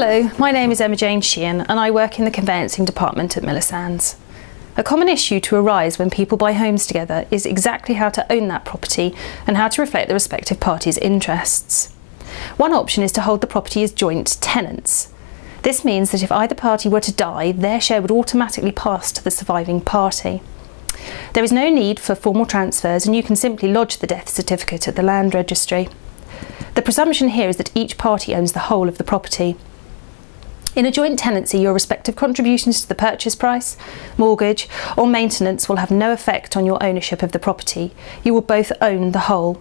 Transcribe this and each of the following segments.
Hello, my name is Emma-Jayne Sheehan and I work in the conveyancing department at Miller Sands. A common issue to arise when people buy homes together is exactly how to own that property and how to reflect the respective parties' interests. One option is to hold the property as joint tenants. This means that if either party were to die, their share would automatically pass to the surviving party. There is no need for formal transfers and you can simply lodge the death certificate at the land registry. The presumption here is that each party owns the whole of the property. In a joint tenancy, your respective contributions to the purchase price, mortgage or maintenance will have no effect on your ownership of the property. You will both own the whole.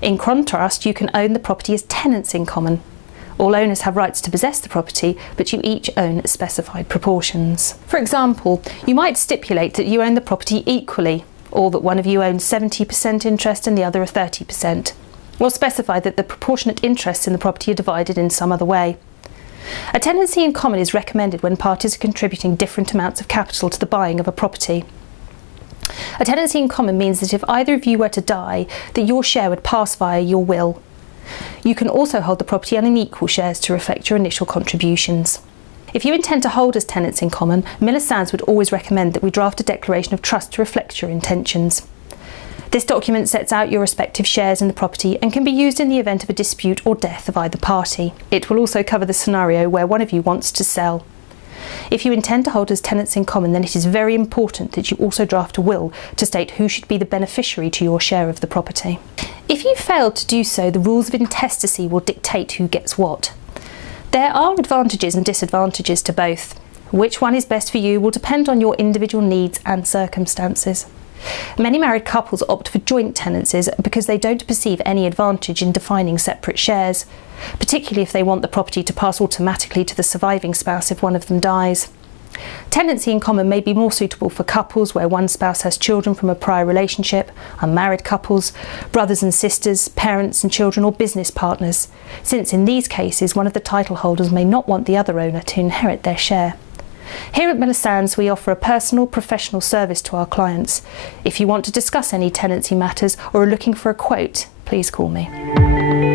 In contrast, you can own the property as tenants in common. All owners have rights to possess the property, but you each own specified proportions. For example, you might stipulate that you own the property equally, or that one of you owns 70% interest and the other 30%, or specify that the proportionate interests in the property are divided in some other way. A tenancy in common is recommended when parties are contributing different amounts of capital to the buying of a property. A tenancy in common means that if either of you were to die, that your share would pass via your will. You can also hold the property on unequal shares to reflect your initial contributions. If you intend to hold as tenants in common, Miller Sands would always recommend that we draft a declaration of trust to reflect your intentions. This document sets out your respective shares in the property and can be used in the event of a dispute or death of either party. It will also cover the scenario where one of you wants to sell. If you intend to hold as tenants in common, then it is very important that you also draft a will to state who should be the beneficiary to your share of the property. If you fail to do so, the rules of intestacy will dictate who gets what. There are advantages and disadvantages to both. Which one is best for you will depend on your individual needs and circumstances. Many married couples opt for joint tenancies because they don't perceive any advantage in defining separate shares, particularly if they want the property to pass automatically to the surviving spouse if one of them dies. Tenancy in common may be more suitable for couples where one spouse has children from a prior relationship, unmarried couples, brothers and sisters, parents and children, or business partners, since in these cases one of the title holders may not want the other owner to inherit their share. Here at Miller Sands, we offer a personal, professional service to our clients. If you want to discuss any tenancy matters or are looking for a quote, please call me.